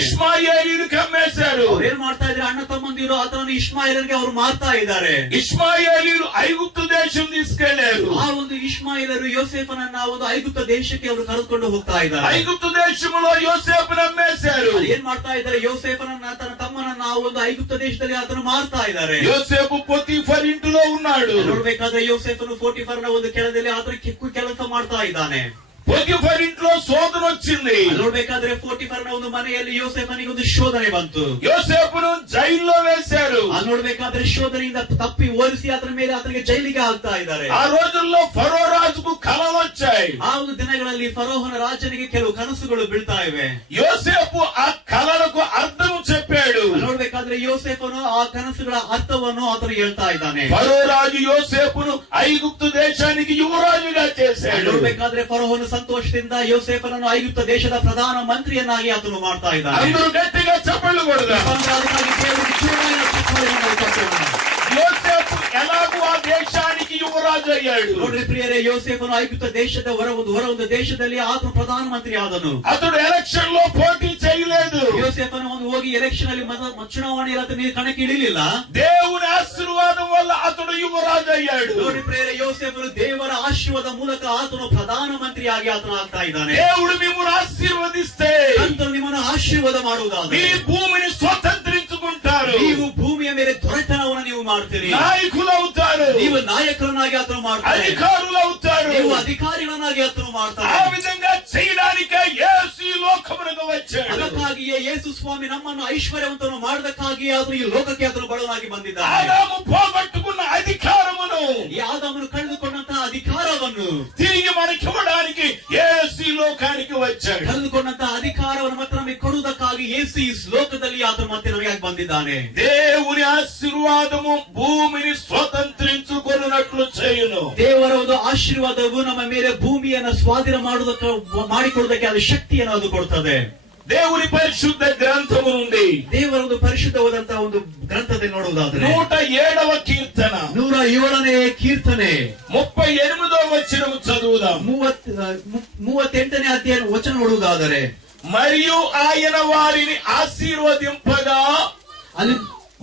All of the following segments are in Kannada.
ಇಷ್ಮಾಯೇಲಿಯರು ಕಮ್ಮೇశాರು. ಏನ್ ಮಾಡ್ತಾ ಇದ್ದಾರೆ? ಅಣ್ಣ ತಮ್ಮಂದಿರು ಆತನನ್ನು ಇಷ್ಮಾಯೇಲರಿಗೆ ಅವರು ಮಾರ್ತಾ ಇದ್ದಾರೆ. ಇಷ್ಮಾಯೇಲಿಯರು ಐಗುಪ್ತ ದೇಶದಿಂದ ಇಸ್ಕೊಂಡರು. ಆ ಒಂದು ಇಷ್ಮಾಯೇಲರು ಯೋಸೇಫನನ್ನ ಒಂದು ಐಗುಪ್ತ ದೇಶಕ್ಕೆ ಅವರು ಕರೆದುಕೊಂಡು ಹೋಗ್ತಾ ಇದ್ದಾರೆ. ಐಗುಪ್ತ ದೇಶములో యోసేపును అమ్మేశారు. ಏನ್ ಮಾಡ್ತಾ ಇದ್ದಾರೆ? ಯೋಸೇಫನನ್ನ ತನ್ನ ತಮ್ಮನನ್ನ ಆ ಒಂದು ಐಗುಪ್ತ ದೇಶದಲ್ಲಿ ಆತನು ಮಾರ್ತಾ ಇದ್ದಾರೆ. యోసేపు పొతిఫర్ ఇంటిలో ఉన్నాడు. ನೋಡ್ಬೇಕಾದ್ರೆ ಯೋಸೇಫನು ಪೋಟಿಫರ್ನ ಒಂದು ಕೆಳದಲ್ಲಿ ಆತನ ಕೆಲಸ ಮಾಡ್ತಾ ಇದ್ದಾನೆ. పొతిఫర్ ఇంట్లో శోధన వచ్చింది. ನೋಡ್ಬೇಕಾದ್ರೆ ಪೋಟಿಫರ್ನ ಒಂದು ಮನೆಯಲ್ಲಿ ಯೋಸೇಫನಿಗೆ ಒಂದು ಶೋಧನೆ ಬಂತು. యోసేపును జైల్లో వేశారు. ನೋಡ್ಬೇಕಾದ್ರೆ ಶೋಧನೆಯಿಂದ ತಪ್ಪಿ ಓರಿಸಿ ಆತನ ಮೇಲೆ ಆತನಿಗೆ ಜೈಲಿಗೆ ಹಾಕ್ತಾ ಇದ್ದಾರೆ. ಆ రోజుల్లో ఫరో రాజుకు కలలు వచ్చాయి. ಆ ಒಂದು ದಿನಗಳಲ್ಲಿ ಫರೋಹನ ರಾಜನಿಗೆ ಕೆಲವು ಕನಸುಗಳು ಬೀಳ್ತಾ ಇವೆ. యోసేపు ఆ కలలకు అర్థం చెప్పాడు. ನೋಡ್ಬೇಕಾದ್ರೆ ಯೋಸೇಫನು ಆ ಕನಸುಗಳ ಅರ್ಥವನ್ನು ಆತನು ಹೇಳ್ತಾ ಇದ್ದಾನೆ. ఫరో రాజు యోసేపును ఐగుప్తు దేశానికి యువరాజుగా చేశాడు. ನೋಡ್ಬೇಕಾದ್ರೆ ಫರೋಹನು ಸಂತೋಷದಿಂದ ಯೋಸೇಫನನ್ನು ಐಗುಪ್ತ ದೇಶದ ಪ್ರಧಾನ ಮಂತ್ರಿಯನ್ನಾಗಿ ಆತನು ಮಾಡ್ತಾ ಇದ್ದಾನೆ. అందరూ గట్టిగా చప్పట్లు కొడదాం. యోసేపు ఎలాగూ ఆ దేశానికి యువరాజు అయ్యాడు. ನೋಡ್ರಿ ಪ್ರಿಯರೇ, ಯೋಸೇಫನು ಐಗುಪ್ತ ದೇಶದ ಹೊರ ಒಂದು ದೇಶದಲ್ಲಿ ಆತನು ಪ್ರಧಾನ ಮಂತ್ರಿ ಆದನು. అతడు ఎలక్షన్ లో పోటీ చేయలేదు. ಯೋಸೇಫನು ಒಂದು ಹೋಗಿ ಎಲೆಕ್ಷನ್ ಅಲ್ಲಿ ಚುನಾವಣೆಯಲ್ಲಿ ಆತನಿಗೆ ಕಣಕ್ಕೆ ಇಳಿಲಿಲ್ಲ. దేవుని ఆశీర్వాదం వల్ల అతడు యువరాజు అయ్యాడు. ನೋಡಿ ಪ್ರಿಯರೇ, ಯೋಸೇಫನು ದೇವರ ಆಶೀರ್ವಾದ ಮೂಲಕ ಆತನು ಪ್ರಧಾನ ಮಂತ್ರಿಯಾಗಿ ಆತನು ಆಗ್ತಾ ಇದ್ದಾನೆ. దేవుడు మిమ్మల్ని ఆశీర్వదిస్తే ಆತನು ನಿಮ್ಮನ್ನು ಆಶೀರ್ವಾದ ಮಾಡುವುದಾದರೆ ఈ భూమిని స్వతంత్రించుకుంటారు. ನೀವು ಭೂಮಿಯ ಮೇಲೆ ದೊರೆತನವನ್ನು ನೀವು ಮಾಡ್ತೀರಿ. నాయకులు అవుతారు. ನೀವು ನಾಯಕರನ್ನಾಗಿ ಆತನು ಮಾಡ್ತಾರೆ. అధికారులు అవుతారు. ನೀವು ಅಧಿಕಾರಿಗಳನ್ನಾಗಿ ಆತನು ಮಾಡ್ತಾರೆ. ఆ విధంగా చేయడానికే యేసు ఈ లోకమునకు వచ్చాడు. ಅದಕ್ಕಾಗಿಯೇ ಯೇಸು ಸ್ವಾಮಿ ನಮ್ಮನ್ನು ಐಶ್ವರ್ಯವಂತನು ಮಾಡದಕ್ಕಾಗಿಯೇ ಆತನು ಈ ಲೋಕಕ್ಕೆ ಆತನು ಬಡವನಾಗಿ ಬಂದಿದ್ದಾನೆ. ఆదాము పోగొట్టుకున్న అధికారమును, ಈ ಆದಾಮನು ಕಳೆದುಕೊಂಡಂತಹ ಅಧಿಕಾರವನ್ನು తిరిగి మనకివ్వడానికి యేసు ఈ లోకానికి వచ్చాడు. ಕಳೆದುಕೊಂಡಂತಹ ಅಧಿಕಾರವನ್ನು ಮತ್ತೆ ನಮಗೆ ಕೊಡುವುದಕ್ಕಾಗಿ ಯೇಸು ಈ ಲೋಕದಲ್ಲಿ ಆತನು ಮತ್ತೆ ನಮಗೆ ಬಂದಿದ್ದಾನೆ. దేవుని ఆశీర్వాదము భూమిని స్వతంత్రించుకొనున్నట్లు చేయును. ದೇವರ ಒಂದು ಆಶೀರ್ವಾದವು ನಮ್ಮ ಮೇಲೆ ಭೂಮಿಯನ್ನು ಸ್ವಾಧೀನ ಮಾಡಿಕೊಳ್ಳುವುದಕ್ಕೆ ಅದು ಶಕ್ತಿಯನ್ನು ಅದು ಕೊಡುತ್ತದೆ. దేవుని పరిశుద్ధ గ్రంథము నుండి ದೇವರ ಒಂದು ಪರಿಶುದ್ಧವಾದಂತಹ ಒಂದು ಗ್ರಂಥದಲ್ಲಿ ನೋಡುವುದಾದರೆ 107వ కీర్తన 107ನೇ ಕೀರ್ತನೆ 38వ వచనము చదువుదాం. 38ನೇ ಅಧ್ಯಾಯ ವಚನ ನೋಡುವುದಾದರೆ, మరియు ఆయన వారిని ఆశీర్వదింపగా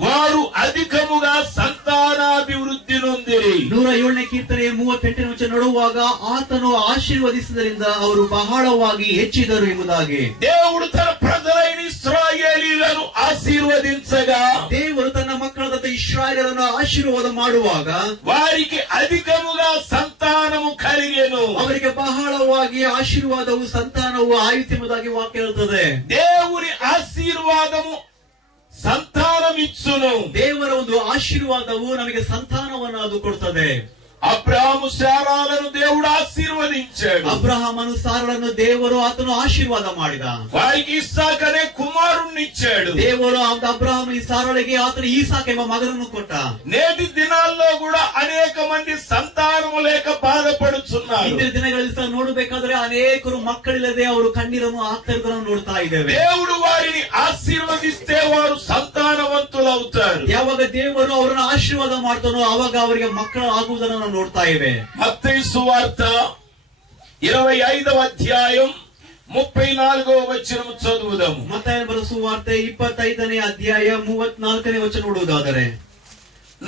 వారు అధికముగా సంతానాభివృద్ధి నొందిరి. 107ನೇ ಕೀರ್ತನೆ 38ನೇ ವಚನ ನೋಡುವಾಗ, ಆತನು ಆಶೀರ್ವದಿಸಿದ್ದರಿಂದ ಅವರು ಬಹಳವಾಗಿ ಹೆಚ್ಚಿದರು ಎಂಬುದಾಗಿ. దేవుడు తన ప్రజలైన ఇశ్రాయేలీయులను ఆశీర్వదించగా, ದೇವರು ತನ್ನ ಮಕ್ಕಳಾದ ಇಸ್ರಾಯೇಲರನ್ನು ಆಶೀರ್ವಾದ ಮಾಡುವಾಗ వారికి అధికముగా సంతానము కలిగెను. ಅವರಿಗೆ ಬಹಳವಾಗಿ ಆಶೀರ್ವಾದವು ಸಂತಾನವು ಆಯಿತು ಎಂಬುದಾಗಿ ವಾಕ್ಯ ಹೇಳುತ್ತದೆ. దేవుని ఆశీర్వాదము సంతానమిచ్చును. ದೇವರ ಒಂದು ಆಶೀರ್ವಾದವು ನಮಗೆ ಸಂತಾನವನ್ನು ಅದು ಕೊಡುತ್ತದೆ. అబ్రాహాము శారాలను దేవుడు ఆశీర్వదించాడు. ಅಬ್ರಹಾಮನು ಸಾರಳನ್ನು ದೇವರು ಆತನು ಆಶೀರ್ವಾದ ಮಾಡಿದ. వారికి ఇస్సాక్ అనే కుమారుణ్ణి ఇచ్చాడు. ದೇವರು ಅಬ್ರಹಾಮ ಈ ಸಾರಳಿಗೆ ಆತನು ಈಸಾಕ್ ಎಂಬ ಮಗನನ್ನು ಕೊಟ್ಟ. నేటి దినాల్లో కూడా అనేక మంది సంతానము లేక బాధపడుతున్నారు. ಇಂದಿನ ದಿನಗಳಲ್ಲಿ ಸಹ ನೋಡಬೇಕಾದ್ರೆ ಅನೇಕರು ಮಕ್ಕಳಿಲ್ಲದೆ ಅವರು ಕಣ್ಣೀರನ್ನು ಹಾಕ್ತಾ ಇರೋದನ್ನು ನೋಡ್ತಾ ಇದ್ದೇವೆ. దేవుడు వారిని ఆశీర్వదిస్తే వారు సంతానవంతులు అవుతారు. ಯಾವಾಗ ದೇವರು ಅವರನ್ನು ಆಶೀರ್ವಾದ ಮಾಡ್ತಾನೋ ಆವಾಗ ಅವರಿಗೆ ಮಕ್ಕಳು ಆಗುವುದನ್ನು ನಾವು ನೋಡ್ತಾ ಇವೆ. మత్తయి సువార్త 25వ అధ్యాయం 34వ వచనం చదువుదాం. ಮತ್ತಾಯನ ಬರೆದ ಸುವಾರ್ತೆ 25ನೇ ಅಧ್ಯಾಯ 34ನೇ ವಚನ ನೋಡುವುದಾದರೆ,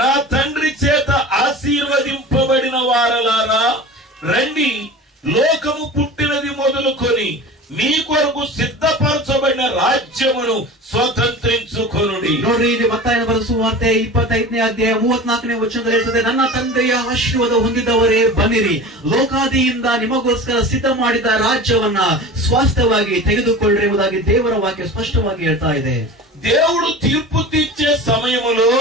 నా తండ్రి చేత ఆశీర్వదింపబడిన వారలారా రండి, లోకము పుట్టినది మొదలుకొని మీ కొరకు సిద్ధపరచబడిన రాజ్యమును స్వతంత్రించుకొనుడి. ನೋಡ್ರಿ, ಇಲ್ಲಿ ಮತ್ತಾಯನ ಬರೆದ ಸುವಾರ್ತೆ 25ನೇ ಅಧ್ಯಾಯ 34ನೇ ವಚನದಲ್ಲಿ ಹೇಳ್ತದೆ, ನನ್ನ ತಂದೆಯ ಆಶೀರ್ವಾದ ಹೊಂದಿದವರೇ ಬನ್ನಿರಿ, ಲೋಕಾದಿಯಿಂದ ನಿಮಗೋಸ್ಕರ ಸಿದ್ಧ ಮಾಡಿದ ರಾಜ್ಯವನ್ನ ಸ್ವಾಸ್ಥ್ಯವಾಗಿ ತೆಗೆದುಕೊಳ್ಳ್ರಿ ಎಂಬುದಾಗಿ ದೇವರ ವಾಕ್ಯ ಸ್ಪಷ್ಟವಾಗಿ ಹೇಳ್ತಾ ಇದೆ. దేవుడు తీర్పు తీర్చే సమయములో,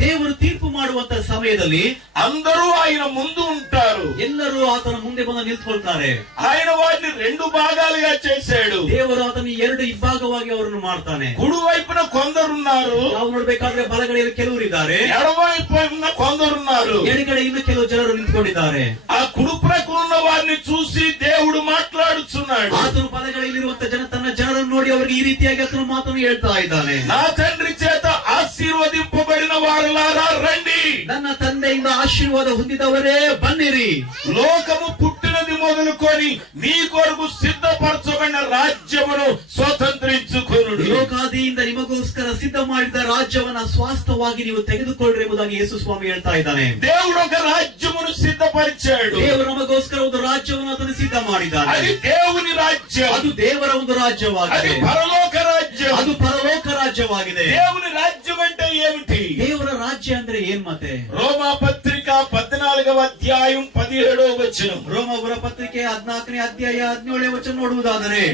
ದೇವರು ತೀರ್ಪು ಮಾಡುವಂತ ಸಮಯದಲ್ಲಿ అందరూ ఆయన ముందు ఉంటారు. ಎಲ್ಲರೂ ಆತನ ಮುಂದೆ ಬಂದು ನಿಂತ್ಕೊಳ್ತಾರೆ. ఆయన వాటిని 2 భాగాలుగా చేశాడు. ದೇವರು ಆತನ 2 ವಿಭಾಗವಾಗಿ ಅವರನ್ನು ಮಾಡ್ತಾನೆ. కుడి వైపున కొందరున్నారు, ನಾವು ನೋಡ್ಬೇಕಾದ್ರೆ ಬಲಗಡೆಯಲ್ಲಿ ಕೆಲವರು ಇದ್ದಾರೆ, ఎడమవైపున కొందరున్నారు. ಎಡಗಡೆ ಇನ್ನು ಕೆಲವು ಜನರು ನಿಂತ್ಕೊಂಡಿದ್ದಾರೆ. ఆ కుడి ప్రక్కన ఉన్న వారిని చూసి దేవుడు మాట్లాడుచున్నాడు. ಆತನು ಬಲಗಡೆಯಲ್ಲಿರುವಂತ ತನ್ನ ಜನರನ್ನು ನೋಡಿ ಅವರಿಗೆ ಈ ರೀತಿಯಾಗಿ ಆತನು ಮಾತನ್ನು ಹೇಳ್ತಾ ಇದ್ದಾನೆ. నా తండ్రి చేత ఆశీర్వదింపబడిన వారలారా రండి, ನನ್ನ ತಂದೆಯಿಂದ ಆಶೀರ್ವಾದ ಹೊಂದಿದವರೇ ಬನ್ನಿರಿ, లోకము పుట్టినది మొదలుకొని నీ కొరకు సిద్ధపరచబడిన రాజ్యమును స్వతంత్రించుకొనుడు. ಲೋಕಾದಿಯಿಂದ ನಿಮಗೋಸ್ಕರ ಸಿದ್ಧ ಮಾಡಿದ ರಾಜ್ಯವನ್ನ ಸ್ವಾಸ್ಥವಾಗಿ ನೀವು ತೆಗೆದುಕೊಳ್ಳ್ರಿ ಎಂಬುದಾಗಿ ಯೇಸು ಸ್ವಾಮಿ ಹೇಳ್ತಾ ಇದ್ದಾನೆ. దేవుడు ఒక రాజ్యమును సిద్ధపరిచాడు. ದೇವರು ನಮಗೋಸ್ಕರ ಒಂದು ರಾಜ್ಯವನ್ನು ಅದನ್ನು ಸಿದ್ಧ ಮಾಡಿದ್ದಾನೆ. అది దేవుని రాజ్యం. ಅದು ದೇವರ ಒಂದು అది ರಾಜ್ಯವಾಗಿದೆ. పరలోక రాజ్యం. ಅದು ಪರಲೋಕ ರಾಜ್ಯವಾಗಿದೆ. దేవుని రాజ్యం అంటే ఏమిటి? ದೇವರ ರಾಜ್ಯ ಅಂದ್ರೆ ಏನ್ ಮತ್ತೆ? రోమా పత్రిక 14వ అధ్యాయం 17వ వచనం. ರೋಮಪುರ ಪತ್ರಿಕೆ 14ನೇ ಅಧ್ಯಾಯ 17ನೇ ವಚನ ನೋಡುವುದಾದರೆ,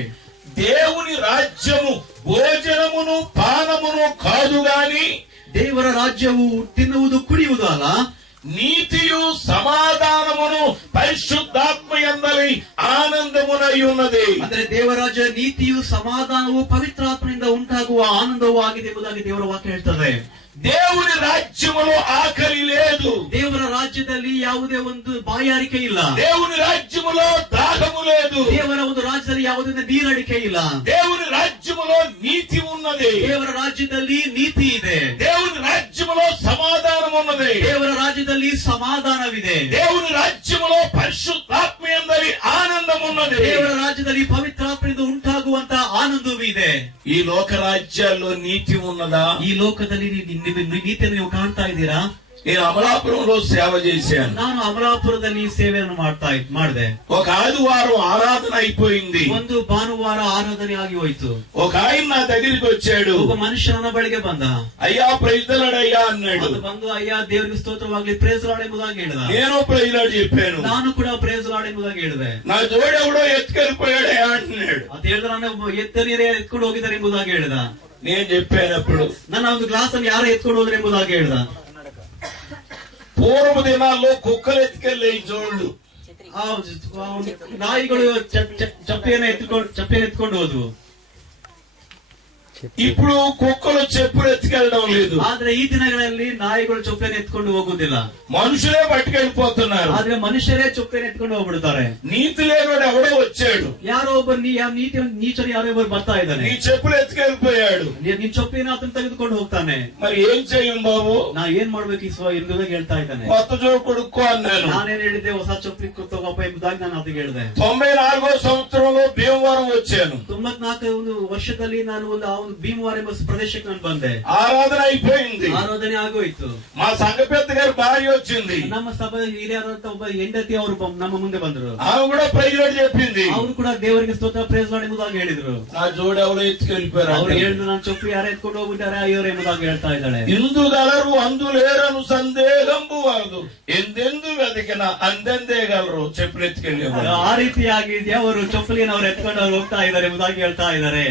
దేవుని రాజ్యము భోజనమును పానమును కాదు గాని ದೇವರ ರಾಜ್ಯವು ತಿನ್ನುವುದು ಕುಡಿಯುವುದು ಅಲ್ಲ, నీతియు సమాధానమును పరిశుద్ధాత్మ యందలి ఆనందమునై ఉన్నది. ಅಂದ್ರೆ ದೇವರಾಜ್ಯ ನೀತಿಯು ಸಮಾಧಾನವು ಪವಿತ್ರಾತ್ಮನಿಂದ ಉಂಟಾಗುವ ಆನಂದವೂ ಆಗಿದೆ ಎಂಬುದಾಗಿ ದೇವರ ವಾಕ್ಯ ಹೇಳ್ತದೆ. దేవుని రాజ్యములో ఆకలి లేదు. ದೇವರ ರಾಜ್ಯದಲ್ಲಿ ಯಾವುದೇ ಒಂದು ಬಾಯಾರಿಕೆ ಇಲ್ಲ. దేవుని రాజ్యములో దాహము లేదు. ದೇವರ ಒಂದು ರಾಜ್ಯದಲ್ಲಿ ಯಾವುದೇ ನೀರಡಿಕೆ ಇಲ್ಲ. దేవుని రాజ్యములో నీతి ఉన్నది. ದೇವರ ರಾಜ್ಯದಲ್ಲಿ ನೀತಿ ಇದೆ. దేవుని రాజ్యములో సమాధానం ఉన్నది. ದೇವರ ರಾಜ್ಯದಲ್ಲಿ ಸಮಾಧಾನವಿದೆ. దేవుని రాజ్యములో పరిశుద్ధాత్మ యందలి ఆనందం ఉన్నది. ದೇವರ ರಾಜ್ಯದಲ್ಲಿ ಪವಿತ್ರಾತ್ಮನಿಂದ ಉಂಟಾಗುವಂತ ಆನಂದವೂ ಇದೆ. ఈ లోక రాజ్యాల్లో నీతి ఉన్నదా? ಈ ಲೋಕದಲ್ಲಿ ನೀತಿಯನ್ನು ನೀವು ಕಾಣ್ತಾ ಇದ್ದೀರಾ? నేను అమలాపురంలో సేవ చేశాను. ನಾನು ಅಮಲಾಪುರದಲ್ಲಿ ಸೇವೆಯನ್ನು ಮಾಡಿದೆ. ఒక ఆదివారం ఆరాధన అయిపోయింది. ಒಂದು ಭಾನುವಾರ ಆರಾಧನೆ ಆಗಿ ಹೋಯ್ತು. ఒక ఆయన నా దగ్గరికి వచ్చాడు. ಒಬ್ಬ ಮನುಷ್ಯ ನನ್ನ ಬಳಿಗೆ ಬಂದ. అయ్యా ప్రైజ్లాడయ్యా అన్నాడు. ಅದು ಬಂದು ಅಯ್ಯ ದೇವರಿಗೆ ಸ್ತೋತ್ರವಾಗಲಿ, ಪ್ರೇಸ್ ಲಾರ್ಡ್ ಎಂಬುದಾಗಿ ಹೇಳಿದ. నేను ప్రైజ్లాడ్ చెప్పాను. ನಾನು ಕೂಡ ಪ್ರೇಸ್ ಲಾರ್ಡ್ ಎಂಬುದಾಗಿ ಹೇಳಿದೆ. నా జోడెవడో ఎత్తుకెళ్ళిపోయాడయ్యా అంటున్నాడు. ಅದು ಹೇಳಿದ್ರೆ ನಾನು ಎತ್ತನೀರೇ ಎತ್ಕೊಂಡು ಹೋಗಿದ್ದಾರೆ ಎಂಬುದಾಗಿ ಹೇಳಿದ. నేను చెప్పానప్పుడు ನನ್ನ ಒಂದು ಗ್ಲಾಸ್ ಅನ್ನು ಯಾರೋ ಎತ್ಕೊಂಡು ಹೋದ್ರೆ ಎಂಬುದಾಗಿ ಹೇಳಿದ. పూర్వ దినాల్లో కుక్కలు ఎత్తుకెళ్ళే జోళ్ళు, ನಾಯಿಗಳು ಚಪ್ಪೆಯನ್ನು ಎತ್ಕೊಂಡು ಹೋದ್ವು. ఇప్పుడు కుక్కలు చెప్పులు ఎత్తుకెళ్ళడం లేదు. ಆದ್ರೆ ಈ ದಿನಗಳಲ್ಲಿ ನಾಯಿಗಳು ಚೊಪ್ಪೆಯನ್ನು ಎತ್ಕೊಂಡು ಹೋಗುದಿಲ್ಲ. మనుషులే పట్టుకెళ్ళిపోతున్నారు. ಆದ್ರೆ ಮನುಷ್ಯರೇ ಚೊಪ್ಪೆಯನ್ನು ಎತ್ಕೊಂಡು ಹೋಗ್ಬಿಡ್ತಾರೆ. నీతి లేనోడు ఎవడో వచ్చాడు. ಯಾರೋ ಒಬ್ಬ ನೀಚರು ಯಾರೋ ಒಬ್ಬರು ಬರ್ತಾ ಇದ್ದಾನೆ. నీ చెప్పులు ఎత్తుకెళ్ళిపోయాడు. ನಿನ್ ಚೊಪ್ಪೆಯನ್ನು ಆತನ ತೆಗೆದುಕೊಂಡು ಹೋಗ್ತಾನೆ. మరి ఏం చెయ్యం బాబు? ನಾ ಏನ್ ಮಾಡ್ಬೇಕು ಎಂಬುದಾಗಿ ಹೇಳ್ತಾ ಇದ್ದಾನೆ. కొత్త జోడు కొడుక్కో అన్నాను. ನಾನೇನ್ ಹೇಳಿದ್ದೆ, ಹೊಸ ಚೊಪ್ಪಲಿ ತಗೋಪ್ಪ ಎಂಬುದಾಗಿ ನಾನು ಅದಕ್ಕೆ ಹೇಳಿದೆ. 94వ సంవత్సరంలో భీమవరం వచ్చాను. 94 ವರ್ಷದಲ್ಲಿ ನಾನು ಒಂದು ಭೀಮವಾರ ಎಂಬ ಪ್ರದೇಶಕ್ಕೆ ನಾನು ಬಂದೆ. ఆరాధన అయిపోయింది. ಆರಾಧನೆ ಆಗೋಯ್ತು. మా సంఘ పెద్ద గారి భార్య వచ్చింది. ನಮ್ಮ ಸಭೆ ಹಿರಿಯರಂತ ಒಬ್ಬ ಹೆಂಡತಿ ಅವರು ನಮ್ಮ ಮುಂದೆ ಬಂದ್ರು. ఆమె కూడా ప్రైజ్ లార్డ్ చెప్పింది. ಅವರು ಕೂಡ ದೇವರಿಗೆ ಸ್ತೋತ್ರ ಪ್ರೇಸ್ ಲಾರ್ಡ್ ಎಂಬುದಾಗಿ ಹೇಳಿದ್ರು. నా జోడు ఎవరో ఎత్తుకెళ్ళిపోయారు. ಅವ್ರು ಹೇಳಿದ್ರು, ನಾನು ಚೊಪ್ಪು ಯಾರು ಎತ್ಕೊಂಡು ಹೋಗ್ಬಿಟ್ಟಾರೆ ಅಯ್ಯೋರು ಎಂಬುದಾಗಿ ಹೇಳ್ತಾ ಇದ್ದಾಳೆ. ఇందు గలరు అందులేరను సందేహంబు వారదు, ఎందెందు వెతికిన అందందే గలరు చెప్పులు ఎత్తుకెళ్ళేవారు. ಆ ರೀತಿಯಾಗಿ ದೇವರು ಚೊಪ್ಪಲಿಯನ್ನು ಅವ್ರು ಎತ್ಕೊಂಡು ಅವ್ರು ಹೋಗ್ತಾ ಇದ್ದಾರೆ ಎಂಬುದಾಗಿ ಹೇಳ್ತಾ ಇದ್ದಾರೆ.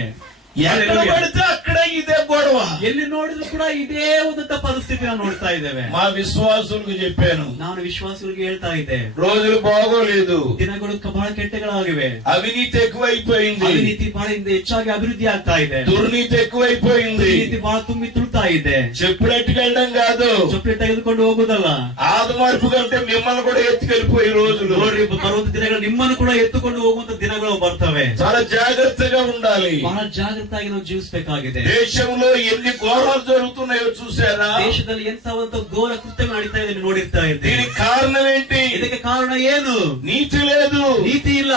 ఎక్కడ పడితే అక్కడ ఇదే గొడవ. ಎಲ್ಲಿ ನೋಡಿದ್ರು ಕೂಡ ಇದೇ ಒಂದು ಪರಿಸ್ಥಿತಿ ನಾವು ನೋಡ್ತಾ ಇದ್ದೇವೆ. మా విశ్వాసులకు చెప్పాను, ನಾನು ವಿಶ್ವಾಸಿಗಳಿಗೆ ಹೇಳ್ತಾ ಇದ್ದೆ, రోజులు బాగోలేదు, ದಿನಗಳು ಬಹಳ ಕೆಟ್ಟಗಳಾಗಿವೆ. అవినీతి ఎక్కువైపోయింది. ಅವಿನೀತಿ ಬಹಳ ಹೆಚ್ಚಾಗಿ ಅಭಿವೃದ್ಧಿ ಆಗ್ತಾ ಇದೆ. దుర్నీతి ఎక్కువైపోయింది. ನೀತಿ ಬಹಳ ತುಂಬಿ ತುಳ್ತಾ ಇದೆ. చెప్పులు ఎట్టుకెళ్ళడం కాదు, ಚೊಪ್ಪಲಿ ತೆಗೆದುಕೊಂಡು ಹೋಗುದಲ್ಲ. ఆది మార్పు కంటే మిమ్మల్ని కూడా ఎత్తుకెళ్ళిపోయే రోజులు. ನೋಡ್ರಿ, ಬರುವಂತ ದಿನಗಳು ನಿಮ್ಮನ್ನು ಕೂಡ ಎತ್ತುಕೊಂಡು ಹೋಗುವಂತ ದಿನಗಳು ಬರ್ತವೆ. చాలా జాగ్రత్తగా ఉండాలి. ಬಹಳ ಜಾಗೃತಾಗಿ ನಾವು ಜೀವಿಸಬೇಕಾಗಿದೆ. దేశంలో ఎన్ని ఘోరాలు జరుగుతున్నాయో చూసారా? ದೇಶದಲ್ಲಿ ಎಂತ ಒಂದು ಘೋರ ಕೃತ್ಯಗಳು ನಡೀತಾ ಇದೆ ನೋಡಿರ್ತಾ ಇದ್ದೀವಿ. దీనికి కారణం ఏంటి? ಇದಕ್ಕೆ ಕಾರಣ ಏನು? నీతి లేదు. ನೀತಿ ಇಲ್ಲ.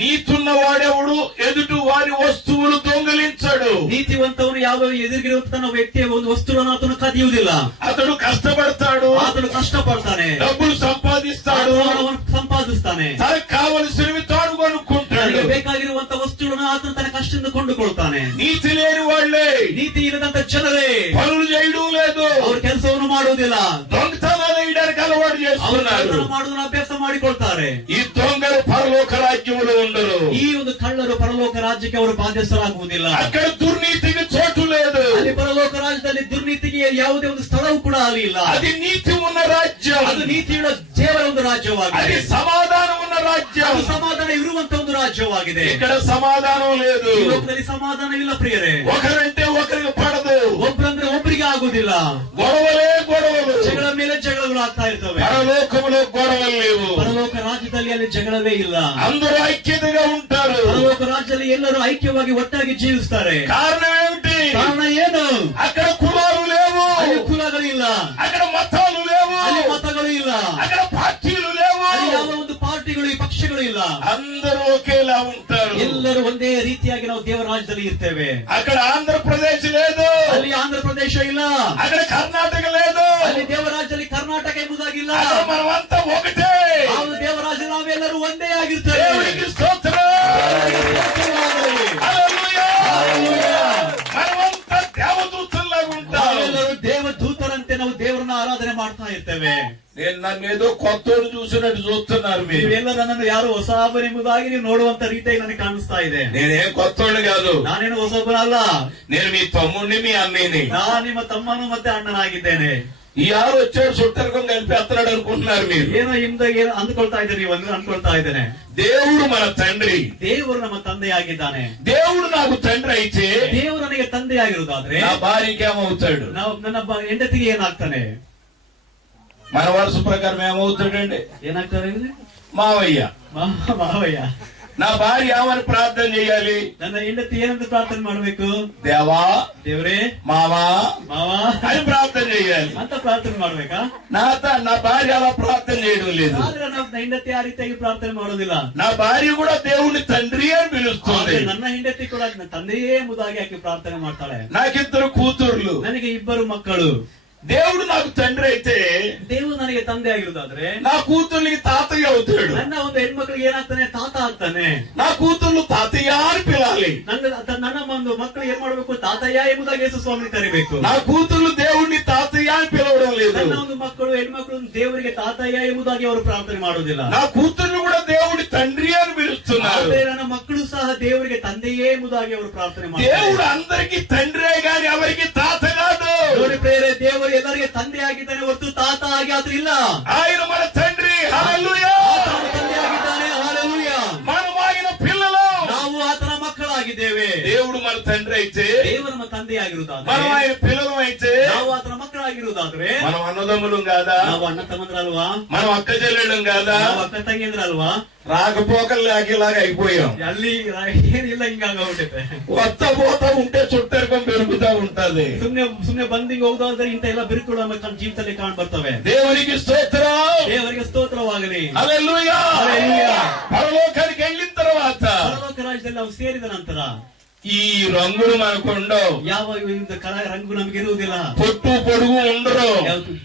నీతున్న వాడెవడు ఎదుటి వారి వస్తువులు దొంగిలించడు. ನೀತಿವಂತವನು ಯಾವ ಎದುರಿಗಿರುವಂತ ತನ್ನ ವ್ಯಕ್ತಿಯ ಒಂದು ವಸ್ತುವನ್ನು ಆತನು ಕದಿಯುವುದಿಲ್ಲ. అతడు కష్టపడతాడు, ಆತನು ಕಷ್ಟಪಡ್ತಾನೆ, డబ్బులు సంపాదిస్తాడు, ಅವನು ಸಂಪಾದಿಸ್ತಾನೆ, తనకు కావలసినవి తాను కొనుక్కుంటాడు. ಬೇಕಾಗಿರುವಂತ ವಸ್ತುಗಳನ್ನು ಆತನು ತನ್ನ ಕಷ್ಟದಿಂದ ಕೊಂಡುಕೊಳ್ತಾನೆ. నీతి లేని వాళ్లే, ನೀತಿ ಇಲ್ಲದಂತ ಜನರೇ పనులు చేయడం లేదు, ಅವ್ರ ಕೆಲಸವನ್ನು ಮಾಡುವುದಿಲ್ಲ, దొంగతనాలు వేయడానికి అలవాటు చేస్తున్నారు, ಮಾಡುವುದನ್ನು ಅಭ್ಯಾಸ ಮಾಡಿಕೊಳ್ತಾರೆ. ఈ దొంగలు పరలోక రాజ్యములో ఉండరు. ಈ ಒಂದು ಕಳ್ಳರು ಪರಲೋಕ ರಾಜ್ಯಕ್ಕೆ ಅವರು ಬಾಧ್ಯಸ್ಥರಾಗುವುದಿಲ್ಲ. అక్కడ దుర్నీతికి చోటు లేదు. ಅಲ್ಲಿ ಪರಲೋಕ ರಾಜ್ಯದಲ್ಲಿ ದುರ್ನೀತಿಗೆ ಯಾವುದೇ ಒಂದು ಸ್ಥಳವೂ ಕೂಡ ಅಲ್ಲಿ ಇಲ್ಲ. అది నీతి ఉన్న రాజ్యం. ಅದು ನೀತಿಯುಳ್ಳ ದೇವರ ಒಂದು ರಾಜ್ಯವಾಗಿದೆ. అది సమాధానం ఉన్న రాజ్యం. ಅದು ಸಮಾಧಾನ ಇರುವಂತ ಒಂದು ರಾಜ್ಯವಾಗಿದೆ. ఇక్కడ సమాధానం లేదు. ಈ ಲೋಕದಲ್ಲಿ ಸಮಾಧಾನವಿಲ್ಲ ಪ್ರಿಯರೇ. ఒకరంటే ఒకరికి పడదు, ಒಬ್ಬರಂದ್ರೆ ಒಬ್ಬರಿಗೆ ಆಗುದಿಲ್ಲ. గొడవలే గొడవలు, ಜಗಳ ಮೇಲೆ ಜಗಳಗಳು ಆಗ್ತಾ ಇರ್ತವೆ. పరలోకములో గొడవలు లేవు. ಪರಲೋಕ ರಾಜ್ಯದಲ್ಲಿ ಅಲ್ಲಿ ಜಗಳವೇ ಇಲ್ಲ. అందరూ ఐక్యతగా ఉంటారు. ಪರಲೋಕ ರಾಜ್ಯದಲ್ಲಿ ಎಲ್ಲರೂ ಐಕ್ಯವಾಗಿ ಒಟ್ಟಾಗಿ ಜೀವಿಸ್ತಾರೆ. కారణం ఏమిటి? ಕಾರಣ ಏನು? అక్కడ కులాలు లేవు, ಅಲ್ಲಿ ಕುಲಗಳಿಲ್ಲ, అక్కడ మతాలు లేవు, ಅಲ್ಲಿ ಮತಗಳು ಇಲ್ಲ, అక్కడ పార్టీలు లేవు, ಅಲ್ಲಿ ಯಾವ ಒಂದು ಪಾರ್ಟಿಗಳು ಪಕ್ಷಗಳು ಇಲ್ಲ. అందరూ ఒకేలా ఉంటారు. ಎಲ್ಲರೂ ಒಂದೇ ರೀತಿಯಾಗಿ ನಾವು ದೇವರ ರಾಜ್ಯದಲ್ಲಿ ಇರ್ತೇವೆ. అక్కడ ఆంధ్రప్రదేశ్ లేదు, ಅಲ್ಲಿ ಆಂಧ್ರ ಪ್ರದೇಶ ಇಲ್ಲ. అక్కడ కర్ణాటక లేదు, ಅಲ್ಲಿ ದೇವರ ರಾಜ್ಯದಲ್ಲಿ ಕರ್ನಾಟಕ ಎಂಬುದಾಗಿಲ್ಲ. అక్కడ మనమంతా ఒకటే. ನಾವು ದೇವರ ರಾಜ್ಯ ನಾವೆಲ್ಲರೂ ಒಂದೇ ಆಗಿರ್ತೇವೆ. దేవునికి స్తోత్రం. హల్లెలూయా. మనమంతా దేవదూతల్లాగా ఉంటాం. ನಾವೆಲ್ಲರೂ ದೇವದೂತರಂತೆ ನಾವು ದೇವರನ್ನ ಆರಾಧನೆ ಮಾಡ್ತಾ ಇರ್ತೇವೆ. నేను నన్ను ఏదో కొత్తోడు చూసినట్టు చూస్తున్నారు మీరు. ನೀವೆಲ್ಲರೂ ನನ್ನನ್ನು ಯಾರು ಹೊಸಬನೆಂಬುದಾಗಿ ನೀವು ನೋಡುವಂತ ರೀತಿಯಾಗಿ ನನಗೆ ಕಾಣಿಸ್ತಾ ಇದೆ. నేనేం కొత్తోడు కాదు, ನಾನೇನು ಹೊಸಬನಲ್ಲ. నేను మీ తమ్ముడిని మీ అన్నయ్యని. ನಾನು ನಿಮ್ಮ ತಮ್ಮನು ಮತ್ತೆ ಅಣ್ಣನಾಗಿದ್ದೇನೆ. ఈ ఆరు వచ్చాడు సుట్టరకం కలిపేస్తున్నాడు అనుకుంటున్నారు మీరు. ಏನೋ ಹಿಂದೆ ಏನೋ ಅಂದ್ಕೊಳ್ತಾ ಇದ್ದೀರಿ, ನೀವು ಅನ್ಕೊಳ್ತಾ ಇದ್ದೇನೆ. దేవుడు మన తండ్రి, ದೇವರು ನಮ್ಮ ತಂದೆಯಾಗಿದ್ದಾನೆ. దేవుడు నాకు తండ్రి అయితే ದೇವರು ನನಗೆ ತಂದೆಯಾಗಿರುವುದಾದ್ರೆ నా భార్యకి ఏమవుతాడు? ನನ್ನ ಹೆಂಡತಿಗೆ ಏನಾಗ್ತಾನೆ? మన వరుస ప్రకారం ఏమవుతాడండి? ಏನಾಗ್ತಾರೆ? మావయ్య. ಮಾವಯ್ಯ. నా భార్య ఏమని ప్రార్థన చేయాలి? ನನ್ನ ಹೆಂಡತಿ ಏನಂತ ಪ್ರಾರ್ಥನೆ ಮಾಡ್ಬೇಕು? దేవా, ದೇವ್ರೇ, మావా ಮಾವ అని ప్రార్థన చేయాలి. ಅಂತ ಪ್ರಾರ್ಥನೆ ಮಾಡ್ಬೇಕಾ? నా భార్య అలా ప్రార్థన చేయడం లేదు. ಆದ್ರೆ ನನ್ನ ಹೆಂಡತಿ ಆ ರೀತಿಯಾಗಿ ಪ್ರಾರ್ಥನೆ ಮಾಡೋದಿಲ್ಲ. నా భార్య కూడా దేవుని తండ్రి అని పిలుస్తుంది. ನನ್ನ ಹೆಂಡತಿ ಕೂಡ ನನ್ನ ತಂದೆಯೇ ಎಂಬುದಾಗಿ ಆಕೆ ಪ್ರಾರ್ಥನೆ ಮಾಡ್ತಾಳೆ. నాకిద్దరు కూతుర్లు, ನನಗೆ ಇಬ್ಬರು ಮಕ್ಕಳು. దేవుడు నాకు తండ్రి అయితే ದೇವರು ನನಗೆ ತಂದೆ ಆಗಿರುವುದಾದ್ರೆ నా కూతుర్లకి తాతయ్య అవుతాడు. ನನ್ನ ಒಂದು ಹೆಣ್ಮಕ್ಳಿಗೆ ಏನಾಗ್ತಾನೆ? ತಾತ ಆಗ್ತಾನೆ. నా కూతుర్లు తాతయ్య అని పిలాలి. ನನ್ನ ಒಂದು ಮಕ್ಕಳು ಏನ್ ಮಾಡ್ಬೇಕು? ತಾತಯ್ಯ ಎಂಬುದಾಗಿ ಯೇಸು ಸ್ವಾಮಿ ಕರಿಬೇಕು. నా కూతుర్లు దేవుడిని తాతయ్య అని పిలవడం లేదు. ನನ್ನ ಒಂದು ಮಕ್ಕಳು ಹೆಣ್ಮಕ್ಳು ದೇವರಿಗೆ ತಾತಯ್ಯ ಎಂಬುದಾಗಿ ಅವರು ಪ್ರಾರ್ಥನೆ ಮಾಡೋದಿಲ್ಲ. నా కూతుర్లు కూడా దేవుడి తండ్రి అని పిలుస్తున్నారు. ನನ್ನ ಮಕ್ಕಳು ಸಹ ದೇವರಿಗೆ ತಂದೆಯೇ ಎಂಬುದಾಗಿ ಅವರು ಪ್ರಾರ್ಥನೆ ಮಾಡ್ತಾರೆ. దేవుడు అందరికీ తండ్రే గాని ఎవరికి తాత కాదు. ನೋಡಿ ಪ್ರೇರೆ, ದೇವರು ಎಲ್ಲರಿಗೆ ತಂದೆ ಆಗಿದ್ದಾನೆ ಹೊರತು ತಾತ ಆಗಿ ಆದ್ರೂ ಇಲ್ಲ. ఆయన మన తండ్రి. హల్లెలూయా. ಆತನು ತಂದೆ ಆಗಿದ್ದಾನೆ. ಹಲ್ಲೆಲೂಯಾ. మనం ఆయన పిల్లలు, ನಾವು ಆತನ ಮಕ್ಕಳಾಗಿದ್ದೇವೆ. దేవుడు మన తండ్రి అయితే ದೇವರು ನಮ್ಮ ತಂದೆ ಆಗಿರುವುದಾದ್ರೆ, మనం ఆయన పిల్లలం అయితే ನಾವು ಆತನ ಮಕ್ಕಳಾಗಿರುವುದಾದ್ರೆ, మనం అన్నదమ్ములం కాదా? ನಾವು ಅಣ್ಣ ತಮ್ಮಂದ್ರಲ್ವಾ? మనం అక్క చెల్లెళ్ళం కాదా? ನಾವು ಅಕ್ಕ ತಂಗಿಯಂದ್ರಲ್ವಾ? రాకపోకలు లేకలాగా అయిపోయాం. ಅಲ್ಲಿ ಏನಿಲ್ಲ, ಹಿಂಗಾಗ್ಬಿಟ್ಟೈತೆ. కొత్త పోత ఉంటే చుట్టరికం పెరుగుతా ఉంటది. ಸುಮ್ನೆ ಬಂದಿಂಗ್ ಹೋಗೋದಾದ್ರೆ ಇಂತ ಎಲ್ಲ ಬಿರುಕುಗಳು ನಮ್ಮ ಜೀವಿತದಲ್ಲಿ ಕಾಣ್ ಬರ್ತವೆ. దేవునికి స్తోత్రం. ದೇವರಿಗೆ ಸ್ತೋತ್ರವಾಗಲಿ. హల్లెలూయా. పరలోకానికి వెళ్ళిన తర్వాత ಪರಲೋಕ ರಾಜ್ಯದಲ್ಲಿ ನಾವು ಸೇರಿದ ನಂತರ ఈ రంగులు మనకు ఉండవు. ಯಾವ ರಂಗು ನಮಗೆ ಇರುವುದಿಲ್ಲ. పొట్టు పొడుగు ఉండరు.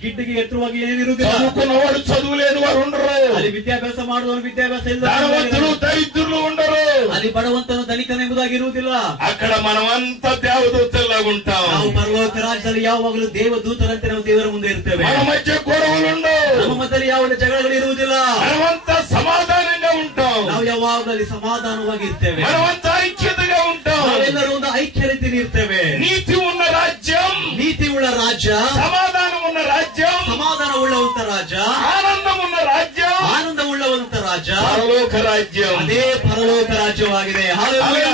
ಗಿಡ್ಡಿಗೆ ಎತ್ತರವಾಗಿ ಏನಿರುವುದಿಲ್ಲ. చదువుకున్నవాడు చదువు లేని వారు ఉండరు. ಅಲ್ಲಿ ವಿದ್ಯಾಭ್ಯಾಸ ಮಾಡುವವನು ವಿದ್ಯಾಭ್ಯಾಸ ಇಲ್ಲ. ధనవంతులు దరిద్రులు ఉండరు. ಅಲ್ಲಿ ಬಡವಂತನು ಧನಿಕನೆಂಬುದಾಗಿ ಇರುವುದಿಲ್ಲ. అక్కడ మనమంతా దేవదూతల్లాగా ఉంటాం. ನಾವು ಪರಲೋಕ ರಾಜ್ಯದಲ್ಲಿ ಯಾವಾಗಲೂ ದೇವದೂತರಂತೆ ನಾವು ದೇವರ ಮುಂದೆ ಇರ್ತೇವೆ. మన మధ్య గొడవలు ఉండవు. ನಮ್ಮ ಮಧ್ಯದಲ್ಲಿ ಯಾವ ಜಗಳಗಳು ಇರುವುದಿಲ್ಲ. మనమంతా సమాధానంగా ఉంటాం. ನಾವು ಯಾವಾಗಲೂ ಸಮಾಧಾನವಾಗಿ ಇರ್ತೇವೆ. మనమంతా ఐక్యతగా ఉంటాం. ನಾವೆಲ್ಲರೂ ಒಂದು ಐಕ್ಯ ರೀತಿಯಲ್ಲಿ ಇರ್ತೇವೆ. నీతి ఉన్న రాజ్యం, ನೀತಿ ಉಳ್ಳ ರಾಜ್ಯ, సమాధానం ఉన్న రాజ్యం, ಸಮಾಧಾನ ಉಳ್ಳವಂತ ರಾಜ್ಯ, ఆనందం ఉన్న రాజ్యం, ಆನಂದ ಉಳ್ಳವಂತ ರಾಜ್ಯ పరలోక రాజ్యం. ಅದೇ ಪರಲೋಕ ರಾಜ್ಯವಾಗಿದೆ. ಹಲ್ಲೆಲೂಯಾ.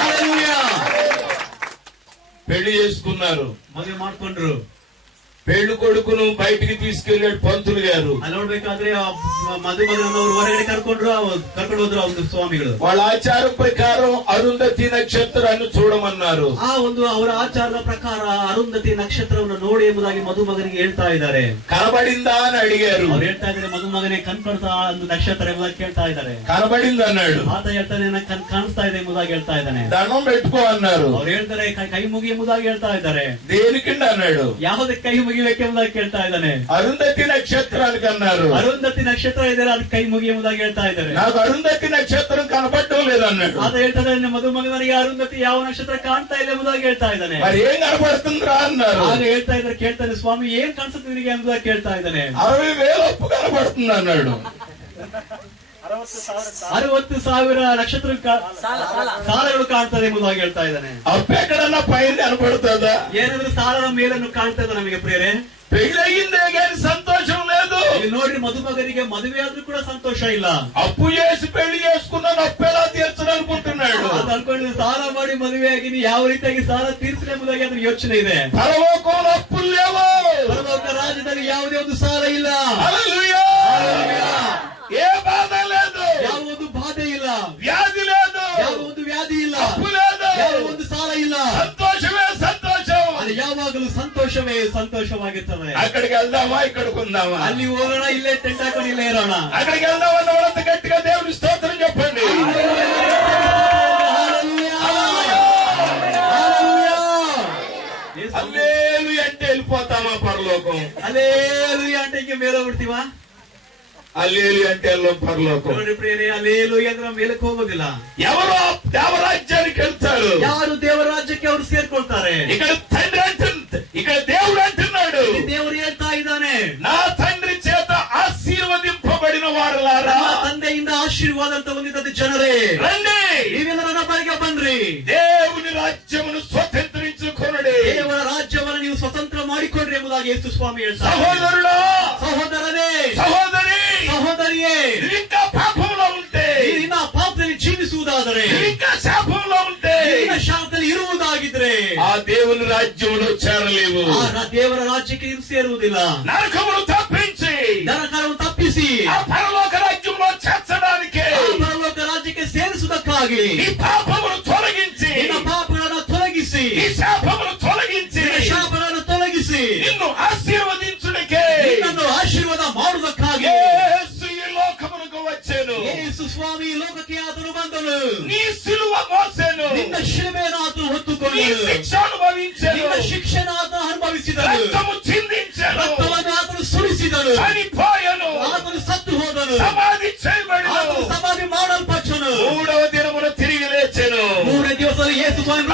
ಹಲ್ಲೆಲೂಯಾ. పెళ్లి చేసుకున్నారు, ಮದುವೆ ಮಾಡ್ಕೊಂಡ್ರು. పెళ్లి కొడుకును బయటికి తీసుకెళ్ళాడు పంతులు గారు. ಅಲ್ಲಿ ನೋಡ್ಬೇಕಾದ್ರೆ ಮದುಮಗನವರು ಹೊರಗಡೆ ಕರ್ಕೊಂಡು ಹೋದ್ರು ಒಂದು ಸ್ವಾಮಿಗಳು. వాళ్ళ ఆచారం ప్రకారం అరుంధతి నక్షత్రాన్ని చూడమన్నారు. ಆ ಒಂದು ಅವರ ಆಚಾರದ ಪ್ರಕಾರ ಅರುಂಧತಿ ನಕ್ಷತ್ರವನ್ನು ನೋಡಿ ಎಂಬುದಾಗಿ ಮದುಮಗನಿಗೆ ಹೇಳ್ತಾ ಇದ್ದಾರೆ. కనబడిందా అని అడిగారు. ಅವ್ರು ಹೇಳ್ತಾ ಇದ್ದಾರೆ, ಮದುಮಗನೇ ಕಣ್ಕೊಳ್ತಾ ಒಂದು ನಕ್ಷತ್ರ ಎಂಬುದಾಗಿ ಕೇಳ್ತಾ ಇದ್ದಾರೆ. కనబడింది అన్నాడు. ಆತ ಹೇಳ್ತಾನೆ, ನನಗೆ ಕಾಣಿಸ್ತಾ ಇದೆ ಎಂಬುದಾಗಿ ಹೇಳ್ತಾ ಇದ್ದಾನೆ. దండం పెట్టుకో అన్నారు. ಅವ್ರು ಹೇಳ್ತಾರೆ, ಕೈ ಮುಗಿ ಎಂಬುದಾಗಿ ಹೇಳ್ತಾ ಇದ್ದಾರೆ. దేనికిండి అన్నాడు. ಯಾವುದಕ್ಕೆ ಕೈ ಮುಗಿಬೇಕೆಂಬುದಾಗಿ ಕೇಳ್ತಾ ಇದ್ದಾನೆ. అరుంధతి నక్షత్రానికి అన్నారు. ಅರುಂಧತಿ ನಕ್ಷತ್ರ ಇದೆ, ಅದಕ್ಕೆ ಕೈ ಮುಗಿ ಎಂಬುದಾಗಿ ಹೇಳ್ತಾ ಇದ್ದಾರೆ. నాకు అరుంధతి నక్షత్రం కనపడటం లేదన్నాడు. ಆತ ಹೇಳ್ತಾ ಇದ್ದಾನೆ, ಮದುಮಗನಿಗೆ ಅರುಂಧತಿ ಯಾವ ನಕ್ಷತ್ರ ಕಾಣ್ತಾ ಇಲ್ಲ ಎಂಬುದಾಗಿ ಹೇಳ್ತಾ ಇದ್ದಾನೆ. మరి ఏం కనపడుతుందిరా అన్నారు. ಆಗ ಹೇಳ್ತಾ ಇದ್ದಾರೆ, ಕೇಳ್ತಾನೆ, ಸ್ವಾಮಿ ಏನ್ ಕಾಣಿಸುತ್ತೆ ನಿನಗೆ ಎಂಬುದಾಗಿ ಕೇಳ್ತಾ ಇದ್ದಾನೆ. 60,000 అప్పు కనపడుతుంది అన్నాడు. 60,000 ನಕ್ಷತ್ರ ಸಾಲಗಳು ಕಾಣ್ತದೆ ಎಂಬುದಾಗಿ ಹೇಳ್ತಾ ಇದ್ದಾನೆ. అప్పు ఎక్కడన్నా పైన కనపడుతుందా? ಏನಾದ್ರೂ ಸಾಲದ ಮೇಲನ್ನು ಕಾಣ್ತದೆ ನಮಗೆ ಪ್ರಿಯರೇ? పెళ్ళయిందే గాని సంతోషం లేదు. ನೋಡ್ರಿ, ಮದುಮಗನಿಗೆ ಮದುವೆ ಆದ್ರೂ ಕೂಡ ಸಂತೋಷ ಇಲ್ಲ. అప్పు చేసి పెళ్లి చేసుకున్నాను, అప్పు ఎలా తీర్చను అనుకుంటున్నాడు. ಅದು ಅನ್ಕೊಂಡು ಸಾಲ ಮಾಡಿ ಮದುವೆ ಆಗಿನಿ, ಯಾವ ರೀತಿಯಾಗಿ ಸಾಲ ತೀರ್ಸಲಿ ಎಂಬುದಾಗಿ ಅದ್ರ ಯೋಚನೆ ಇದೆ. పరలోకంలో అప్పులు లేవు. ಪರಲೋಕ ರಾಜ್ಯದಲ್ಲಿ ಯಾವುದೇ ಒಂದು ಸಾಲ ಇಲ್ಲ. హల్లెలూయా. ఏ బాధ లేదు, ಯಾವ ಒಂದು ಬಾಧೆ ಇಲ್ಲ, వ్యాధి లేదు, ಯಾವ ಒಂದು ವ್ಯಾಧಿ ಇಲ್ಲ, అప్పు లేదు, ಯಾವ ಒಂದು ಸಾಲ ಇಲ್ಲ. సంతోషమే సంతోషం. ಅದು ಯಾವಾಗಲೂ ಸಂತೋಷ ಸಂತೋಷವೇ ಸಂತೋಷವಾಗಿರ್ತದೆ. అక్కడికి వెళ్దామా ఇక్కడికి ఉందామా? ಅಲ್ಲಿ ಹೋಗೋಣ, ಇಲ್ಲೇ ಟೆಂಟ್ ಹಾಕೊಂಡು ಇಲ್ಲೇ ಇರೋಣ. అక్కడికి వెళ్దామన్న వాళ్ళంతా గట్టిగా దేవుని స్తోత్రం చెప్పండి. హల్లెలూయా అంటే వెళ్ళిపోతామా పరలోకం? హల్లెలూయా అంటే ఇంక ಮೇಲೋಗ್ಬಿಡ್ತೀವಾ? హల్లెలూయా అంటే వెళ్ళం పరలోకం. ನೋಡಿ ಪ್ರಿಯರೇ, ಹಲ್ಲೆಲೂಯಾ ಅಂದ್ರೆ ಮೇಲಕ್ಕೆ ಹೋಗೋದಿಲ್ಲ. ఎవరు దేవరాజ్యానికి వెళ్తారు? ಯಾರು ದೇವರ ರಾಜ್ಯಕ್ಕೆ ಅವರು ಸೇರ್ಕೊಳ್ತಾರೆ. ఇక్కడ తండ్రి అంటుంది, ఇక్కడ దేవుడు అంటున్నాడు, ದೇವರು ಹೇಳ್ತಾ ಇದ್ದಾನೆ, నా తండ్రి చేత ఆశీర్వదింపబడిన వారలారా, ನನ್ನ ತಂದೆಯಿಂದ ಆಶೀರ್ವಾದ ಅಂತ ಹೊಂದಿದ ಜನರೇ, రండి, ನೀವೆಲ್ಲ ನನ್ನ ಬಳಿಗೆ ಬನ್ರಿ, దేవుని రాజ్యమును స్వతంత్రించుకొనుడి, ದೇವರ ರಾಜ್ಯವನ್ನು ನೀವು ಸ್ವತಂತ್ರ ಮಾಡಿಕೊಂಡ್ರಿ ಎಂಬುದಾಗಿ ಯೇಸು ಸ್ವಾಮಿ ಹೇಳ್ತಾರೆ. సహోదరుడా, ಸಹೋದರನೇ, సహోదరి, ಸಹೋದರಿಯೇ, ఇంకా పాపంలో ఉంటే, ಇನ್ನ ಪಾಪದಲ್ಲಿ ಜೀವಿಸುವುದಾದರೆ, ఇంకా శాపంలో ఉంటే, ಇನ್ನ ಶಾಪದಲ್ಲಿ ಇರುವುದಾಗಿದ್ರೆ ఆ దేవుని రాజ్యములో చేరలేవు. ಆ ದೇವರ ರಾಜ್ಯಕ್ಕೆ ನೀವು ಸೇರುವುದಿಲ್ಲ. నరకమును తప్పించి ನರಕವನ್ನು ತಪ್ಪಿಸಿ ఆ పరలోక రాజ్యంలో చేర్చడానికి, ಆ ಪರಲೋಕ ರಾಜ್ಯಕ್ಕೆ ಸೇರಿಸುವುದಕ್ಕಾಗಿ ఈ పాపమును తొలగించి, ನಿನ್ನ ಪಾಪಗಳನ್ನು ತೊಲಗಿಸಿ, ఈ శాపమును తొలగించి, ನಿನ್ನ ಶಾಪಗಳನ್ನು ತೊಲಗಿಸಿ, నిన్ను ఆశీర్వదించుటకే ನಿನ್ನನ್ನು ಆಶೀರ್ವಾದ ಮಾಡುವುದಕ್ಕಾಗಿ యేసు ఈ లోకమునకు వచ్చెను. ಯೇಸು ಸ್ವಾಮಿ ಲೋಕಕ್ಕೆ ಆತನು ಬಂದನು. నీ సిలువ మోసెను, ನಿನ್ನ ಶಿಲುಬೆಯನ್ನು ಆತನು నీ ಹೊತ್ತುಕೊಂಡನು. శిక్ష అనుభవించెను, ನಿನ್ನ ಶಿಕ್ಷಣ ಆತನು ಅನುಭವಿಸಿದನು. రక్తము చిందించెను, ರಕ್ತವನ್ನು ಆತನು ಸುರಿಸಿದನು. చనిపోయెను, ಆತನು ಸತ್ತು ಹೋದನು. సమాధి చేయబడెను, ಆತನು ಸಮಾಧಿ ಮಾಡಲ್ಪಟ್ಟನು. మూడవ దినమున తిరిగి లేచెను. ಮೂರನೇ ದಿವಸದಲ್ಲಿ ಯೇಸು ಸ್ವಾಮಿ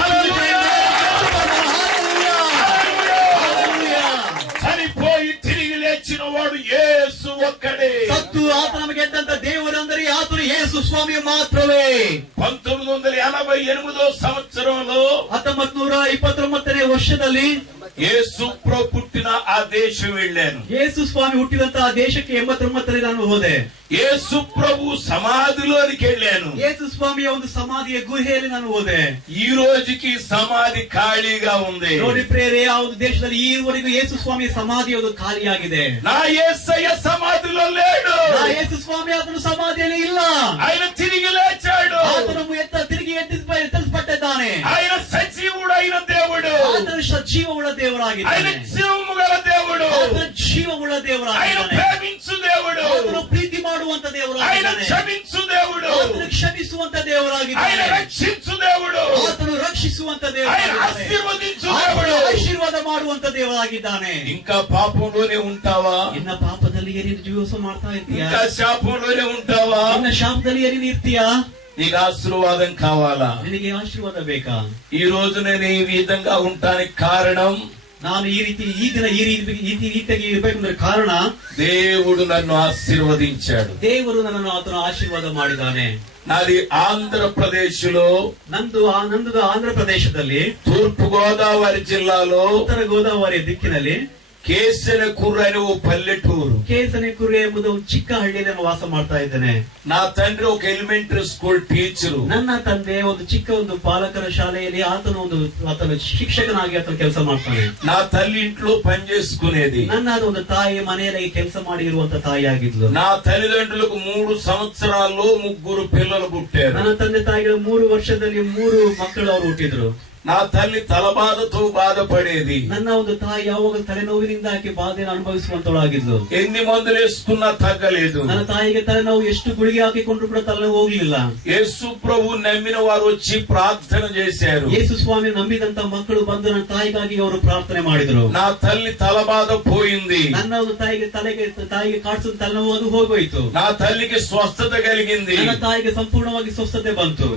చనిపోయి తిరిగి లేచిన వాడు యేసు ఒక్కడే. ಸತ್ತು ಆತ ನಮಗೆ ಎದ್ದಂತ ದೇವರು ಅಂದರೆ ಆತನು ಯೇಸು ಸ್ವಾಮಿ ಮಾತ್ರವೇ. 1988 సంవత్సరంలో 1929ನೇ ವರ್ಷದಲ್ಲಿ యేసు ప్రభు పుట్టిన ఆ దేశం వెళ్ళాను. ಯೇಸು ಸ್ವಾಮಿ ಹುಟ್ಟಿದಂತಹ ದೇಶಕ್ಕೆ 89ರಲ್ಲಿ ನಾನು ಹೋದೆ. యేసు ప్రభు సమాధిలోనికి వెళ్ళాను. ಯೇಸು ಸ್ವಾಮಿಯ ಒಂದು ಸಮಾಧಿಯ ಗುಹೆಯಲ್ಲಿ ನಾನು ಹೋದೆ. ఈ రోజుకి సమాధి ఖాళీగా ఉంది. ನೋಡಿ ಪ್ರೇರೆ, ಆ ಒಂದು ದೇಶದಲ್ಲಿ ಈವರೆಗೂ ಯೇಸು ಸ್ವಾಮಿಯ ಸಮಾಧಿ ಒಂದು ಖಾಲಿಯಾಗಿದೆ. నా యేసయ్య సమాధిలో లేడు. ಆ ಯೇಸು ಸ್ವಾಮಿ ಆತನು ಸಮಾಧಿಯಲ್ಲಿ ಇಲ್ಲ. ఆయన తిరిగి లేచాడు. ಆತನು ತಿರುಗಿ ಎತ್ತಿಸಲ್ಪಟ್ಟಿದ್ದಾನೆ. ఆయన సజీవుడైన దేవుడు. ಆತನು ಜೀವವುಳ್ಳ ఆయన ದೇವರಾಗಿದ್ದಾನೆ. జీవము గల దేవుడు. ಆತನು ಜೀವವುಳ್ಳ ఆయన ದೇವರಾಗಿದ್ದಾನೆ. ప్రేమించు దేవుడు. ಆತನು ಪ್ರೀತಿ ಮಾಡುವಂತ ఆయన ದೇವರಾಗಿದ್ದಾನೆ. క్షమించు దేవుడు. ಆತನು ಕ್ಷಮಿಸುವಂತ ఆయన ದೇವರಾಗಿದ್ದಾನೆ. రక్షించు దేవుడు. ಆತನು ರಕ್ಷಿಸುವಂತ ఆయన ದೇವರಾಗಿದ್ದಾನೆ. ఆశీర్వదించు ಆತನು దేవుడు. ಆಶೀರ್ವಾದ ಮಾಡುವಂತ ದೇವರಾಗಿದ್ದಾನೆ. ఇంకా పాపంలోనే ఉంటావా? ಇನ್ನ ಪಾಪದಲ್ಲಿ ಏನೇನು ಜೀವಸ ಮಾಡ್ತಾ ಇರ್ತೀಯಾ? ఇంకా శాపంలోనే ఉంటావా? ಇನ್ನ ಶಾಪದಲ್ಲಿ ಏನೇನು ಇರ್ತೀಯಾ? నీకు ఆశీర్వాదం కావాలా? ನಿನಗೆ ಆಶೀರ್ವಾದ ಬೇಕಾ? ఈ రోజు నేను ఈ విధంగా ఉండటానికి కారణం, ನಾನು ಈ ದಿನ ಈ ರೀತಿಯಾಗಿ ಇರಬೇಕಂದ್ರೆ ಕಾರಣ, దేవుడు నన్ను ఆశీర్వదించాడు. ದೇವರು ನನ್ನನ್ನು ಆತನು ಆಶೀರ್ವಾದ ಮಾಡಿದ್ದಾನೆ. నాది ఆంధ్రప్రదేశ్ లో, ನಂದು ಆಂಧ್ರ ಪ್ರದೇಶದಲ್ಲಿ, తూర్పు గోదావరి జిల్లాలో ಉತ್ತರ ಗೋದಾವರಿ ದಿಕ್ಕಿನಲ್ಲಿ కేసనకూరు అనే ఓ పల్లెటూరు. ಕೇಸನೆಕುರೆ ಎಂಬುದು ಒಂದು ಚಿಕ್ಕ ಹಳ್ಳಿಯಲ್ಲಿ ನಾನು ವಾಸ ಮಾಡ್ತಾ ಇದ್ದೇನೆ. నా తండ్రి ఒక ఎలిమెంటరీ స్కూల్ టీచరు. ನನ್ನ ತಂದೆ ಒಂದು ಚಿಕ್ಕ ಒಂದು ಪಾಲಕರ ಶಾಲೆಯಲ್ಲಿ ಆತನು ಶಿಕ್ಷಕನಾಗಿ ಆತನು ಕೆಲಸ ಮಾಡ್ತಾನೆ. నా తల్లి ఇంట్లో పని చేసుకునేది. ನನ್ನ ಒಂದು ತಾಯಿ ಮನೆಯಲ್ಲಿ ಕೆಲಸ ಮಾಡಿರುವಂತ ತಾಯಿ ಆಗಿದ್ಲು. నా తల్లిదండ్రులకు 3 సంవత్సరాల్లో 3 పిల్లలు పుట్టారు. ನನ್ನ ತಂದೆ ತಾಯಿಗಳು 3 ವರ್ಷದಲ್ಲಿ 3 ಮಕ್ಕಳು ಅವರು ಹುಟ್ಟಿದ್ರು. నా తల్లి తలబాధతో బాధపడేది. ನನ್ನ ಒಂದು ತಾಯಿ ಯಾವಾಗ ತಲೆನೋವಿನಿಂದ ಆಕೆ ಬಾಧೆಯನ್ನು ಅನುಭವಿಸುವಂತಳಾಗಿದ್ಲು. ఎన్ని మందులు వేసుకున్నా తగ్గలేదు. ನನ್ನ ತಾಯಿಗೆ ತಲೆನೋವು ಎಷ್ಟು ಗುಳಿಗೆ ಹಾಕಿಕೊಂಡ್ರು ಕೂಡ ತಲೆನೋವು ಹೋಗ್ಲಿಲ್ಲ. యేసు ప్రభు నమ్మిన వారు వచ్చి ప్రార్థన చేశారు. ಯೇಸು ಸ್ವಾಮಿ ನಂಬಿದಂತ ಮಕ್ಕಳು ಬಂದು ನನ್ನ ತಾಯಿಗಾಗಿ ಅವರು ಪ್ರಾರ್ಥನೆ ಮಾಡಿದ್ರು. నా తల్లి తలబాధ పోయింది. ನನ್ನ ಒಂದು ತಾಯಿಗೆ ಕಾಡಿಸಿದ ತಲೆನೋವು ಅದು ಹೋಗೋಯ್ತು. నా తల్లికి స్వస్థత కలిగింది. ನನ್ನ ತಾಯಿಗೆ ಸಂಪೂರ್ಣವಾಗಿ ಸ್ವಸ್ಥತೆ ಬಂತು.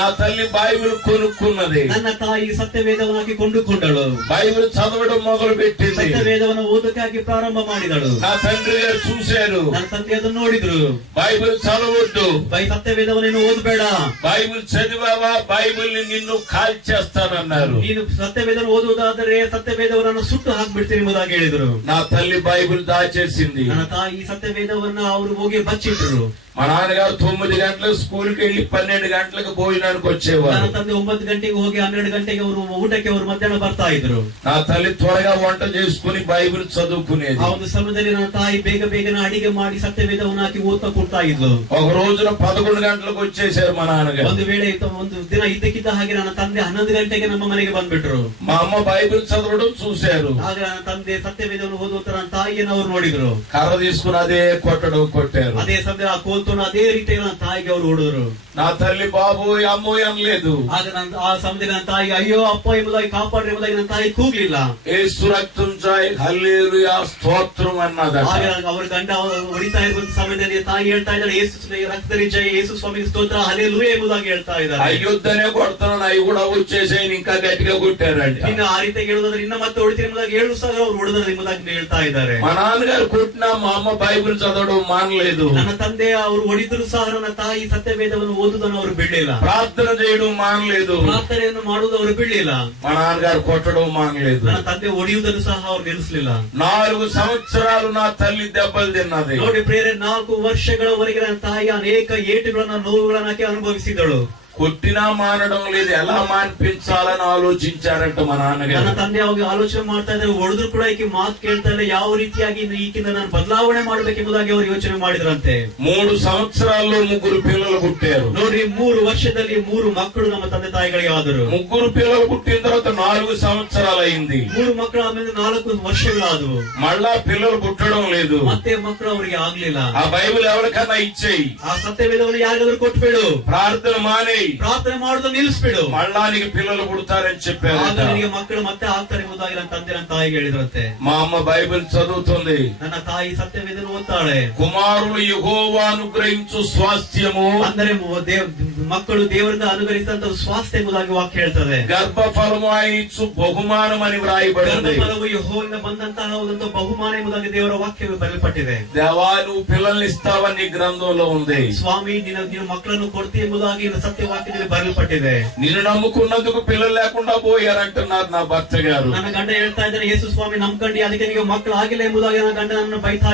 నా తల్లి బైబిల్ కొనుక్కున్నది. ನನ್ನ ತಾಯಿ ಸತ್ಯವೇದವನ್ನಾಗಿ ಕೊಂಡುಕೊಂಡಳು. బైబిల్ చదవడం మొదలు పెట్టింది. ಸತ್ಯವೇದವನ್ನು ಓದಕ್ಕಾಗಿ ಪ್ರಾರಂಭ ಮಾಡಿದಳು. నా తండ్రి గారు చూశారు. ನನ್ನ ತಂದೆ ಅದನ್ನು ನೋಡಿದ್ರು. బైబిల్ చదవద్దు, ಸತ್ಯವೇದವನ್ನು ಓದಬೇಡ, బైబిల్ చదివావా బైబిల్ ని నిన్ను కాల్చేస్తానన్నారు. ನೀನು ಸತ್ಯವೇದವನ್ನು ಓದುವುದಾದರೆ ಸತ್ಯವೇದವನ್ನು ಸುಟ್ಟು ಹಾಕ್ಬಿಡ್ತೀನಿ ಎಂಬುದಾಗಿ ಹೇಳಿದ್ರು. నా తల్లి బైబిల్ దాచేసింది. ನನ್ನ ತಾಯಿ ಸತ್ಯವೇದವನ್ನ ಅವರು ಹೋಗಿ ಬಚ್ಚಿಟ್ರು. మా నాన్నగారు 9 గంటలకు స్కూల్కి వెళ్లి 12 గంటలకు భోజనానికి వచ్చేవారు. ನನ್ನ ತಂದೆ 9 ಗಂಟೆಗೆ ಹೋಗಿ 12 12 ಗಂಟೆಗೆ ಅವರು ಊಟಕ್ಕೆ ಅವರು ಮಧ್ಯಾಹ್ನ ಬರ್ತಾ ಇದ್ರು. నా తల్లి త్వరగా వంట చేసుకుని బైబిల్ చదువుకునేది. ಆ ಒಂದು ಸಮಯದಲ್ಲಿ ನನ್ನ ತಾಯಿ ಬೇಗ ಬೇಗನೆ ಅಡಿಗೆ ಮಾಡಿ ಸತ್ಯವೇದವನ್ನು ಹಾಕಿ ಓದ್ತಾ ಕೊಡ್ತಾ ಇದ್ಲು. ఒక రోజున 11 గంటలకు వచ్చేసారు మా నాన్నగారు. ಒಂದು ವೇಳೆ ಒಂದು ದಿನ ಇದ್ದಕ್ಕಿದ್ದ ಹಾಗೆ ನನ್ನ ತಂದೆ 11 ಗಂಟೆಗೆ ನಮ್ಮ ಮನೆಗೆ ಬಂದ್ಬಿಟ್ರು. మా అమ్మ బైబిల్ చదవడం చూశారు. ಆಗ ನನ್ನ ತಂದೆ ಸತ್ಯವೇದವನ್ನು ಓದುವಂತ ನನ್ನ ತಾಯಿಯನ್ನು ಅವರು ನೋಡಿದ್ರು. కర్ర తీసుకుని అదే కొట్టారు. ಅದೇ ಸಮಯ ಆ ಕೋಲ್ತೋಣ ಅದೇ ರೀತಿಯಲ್ಲಿ ನನ್ನ ತಾಯಿಗೆ ಅವರು ಹೊಡೆದ್ರು. నా తల్లి బాబు అమ్మో అనలేదు. ಆಗ ಆ ಸಮಯದಲ್ಲಿ ನನ್ನ ತಾಯಿ ಅಯ್ಯೋ ಅಪ್ಪ ಎಂಬುದಾಗಿ ಕಾಪಾಡ್ರಿ ಎಂಬುದಾಗಿ ನನ್ನ ತಾಯಿ ಕೂಗ್ಲಿಲ್ಲ. యేసు రక్తం చాయ్ హల్లెలూయా స్తోత్రం అన్నదట. ಆಗ ಅವರ ಗಂಡ ಹೊಡಿತಾ ಇರುವಂತ ಸಮಯದಲ್ಲಿ ತಾಯಿ ಹೇಳ್ತಾ ಇದ್ದಾಳೆ ಯೇಸು ರಕ್ತದಲ್ಲಿ ಜಯ ಯೇಸು ಸ್ವಾಮಿಗೆ ಸ್ತೋತ್ರ ಹಲ್ಲೆಲೂಯಾ ಎಂಬುದಾಗಿ ಹೇಳ್ತಾ ಇದ್ದಾರೆ. అయ్యొద్దనే కొడుతున్నాను అవి కూడా వచ్చేసాయి ఇంకా గట్టిగా కొట్టారండి. ಇನ್ನು ಆ ರೀತಿಯಾಗಿ ಹೇಳುವುದಾದ್ರೆ ಇನ್ನ ಮತ್ತೆ ಹೊಡಿತೀನಿ ಎಂಬುದಾಗಿ ಹೇಳು ಸಹ ಅವ್ರು ಹೊಡೆದ್ರು ಎಂಬುದಾಗಿ ಹೇಳ್ತಾ ಇದ್ದಾರೆ. మా నాన్నగారు కొట్టినా మా అమ్మ బైబిల్ చదవడం మానలేదు. ನನ್ನ ತಂದೆ ಅವರು ಹೊಡಿದ್ರು ಸಹ ನನ್ನ ತಾಯಿ ಸತ್ಯವೇದವನ್ನು ಓದುವುದನ್ನು ಅವರು ಬಿಡಲಿಲ್ಲ. ప్రార్థన చేయడం మానలేదు. ಪ್ರಾರ್ಥನೆಯನ್ನು ಮಾಡುವುದು ಅವರು ಬಿಡಲಿಲ್ಲ. మా నాన్నగారు కొట్టడం మానలేదు. ನನ್ನ ತಂದೆ ಹೊಡೆಯುವುದನ್ನು ಸಹ ಅವರು ನಿಲ್ಲಿಸಲಿಲ್ಲ. 4 సంవత్సరాలు నా తల్లి దెబ్బలు తిన్నది. ನೋಡಿ ಪ್ರೇರೆ 4 ವರ್ಷಗಳವರೆಗೆ ನನ್ನ ತಾಯಿ ಅನೇಕ ಏಟುಗಳನ್ನ ನೋವುಗಳನ್ನ ಅನುಭವಿಸಿದಳು. కొట్టినా మానడం లేదు. ఎలా మాన్పించాలని ఆలోచించారంట మా నాన్నగారు. ನನ್ನ ತಂದೆ ಅವಾಗ ಆಲೋಚನೆ ಮಾಡ್ತಾ ಇದ್ದಾರೆ ಹೊಡೆದ್ರು ಕೂಡ ಈಕೆ ಮಾತು ಕೇಳ್ತಾ ಇಲ್ಲ ಯಾವ ರೀತಿಯಾಗಿ ಈಗಿಂದ ನಾನು ಬದಲಾವಣೆ ಮಾಡಬೇಕೆಂಬುದಾಗಿ ಅವರು ಯೋಚನೆ ಮಾಡಿದ್ರಂತೆ. 3 సంవత్సరాల్లో 3 పిల్లలు పుట్టారు. ನೋಡ್ರಿ 3 ವರ್ಷದಲ್ಲಿ 3 ಮಕ್ಕಳು ನಮ್ಮ ತಂದೆ ತಾಯಿಗಳಿಗೆ ಆದರು. 3 పిల్లలు పుట్టిన తర్వాత 4 సంవత్సరాలు అయింది. 3 ಮಕ್ಕಳು ಆದ್ಮೇಲೆ 4 ವರ್ಷಗಳಾದವು. మళ్ళా పిల్లలు పుట్టడం లేదు. ಮತ್ತೆ ಮಕ್ಕಳು ಅವರಿಗೆ ಆಗ್ಲಿಲ್ಲ. ఆ బైబిల్ ఎవరికన్నా ఇచ్చేయి. ಆ ಸತ್ಯವೇದವನ್ನು ಯಾರಿಗಾದ್ರೂ ಕೊಟ್ಬಿಡು. ప్రార్థన మానేయి. ಪ್ರಾರ್ಥನೆ ಮಾಡೋದು ನಿಲ್ಲಿಸ್ಬಿಡು. మళ్ళా నీకు పిల్లలు పుడతారని చెప్పారు. ಆಗ ನಿನಗೆ ಮಕ್ಕಳು ಮತ್ತೆ ಆಗ್ತಾರೆ ಎಂಬುದಾಗಿ ನನ್ನ ತಂದೆ ನನ್ನ ತಾಯಿಗೆ ಹೇಳಿದ್ರಂತೆ. మా అమ్మ బైబిల్ చదువుతుంది. ನನ್ನ ತಾಯಿ ಸತ್ಯವೇದವನ್ನು ಓದ್ತಾಳೆ. కుమారులు యెహోవా అనుగ్రహించు స్వాస్థ్యము ಅಂದರೆ ಮಕ್ಕಳು ದೇವರಿಂದ ಅನುಗ್ರಹಿಸಿದಂತ ಸ್ವಾಸ್ಥ್ಯ ಎಂಬುದಾಗಿ ವಾಕ್ಯ ಹೇಳ್ತದೆ. గర్భఫలము ఆయన ఇచ్చు బహుమానం అని వ్రాయబడింది. ಗರ್ಭಫಲವು ಯೆಹೋವನಿಂದ ಬಂದಂತಹ ಒಂದು ಬಹುಮಾನ ಎಂಬುದಾಗಿ ದೇವರ ವಾಕ್ಯ ಬರೆಯಲ್ಪಟ್ಟಿದೆ. దేవా నువ్వు పిల్లల్ని ఇస్తావని నీ గ్రంథంలో ఉంది. ಸ್ವಾಮಿ ನೀನು ಮಕ್ಕಳನ್ನು ಕೊಡ್ತಿ ಎಂಬುದಾಗಿ ಸತ್ಯವಾಕ್ಯದಲ್ಲಿ ಬರೆಯಲ್ಪಟ್ಟಿದೆ. నిన్ను నమ్ముకున్నందుకు పిల్లలు లేకుండా పోయారంటున్నారు నా భర్త గారు. ನನ್ನ ಗಂಡ ಹೇಳ್ತಾ ಇದ್ದಾರೆ ಯೇಸು ಸ್ವಾಮಿ ನಂಬ್ಕಂಡಿ ಅದಕ್ಕೆ ನಿಮಗೆ ಮಕ್ಕಳು ಆಗಿಲ್ಲ ಎಂಬುದಾಗಿ ನನ್ನ ಗಂಡ ನನ್ನ ಬೈತಾ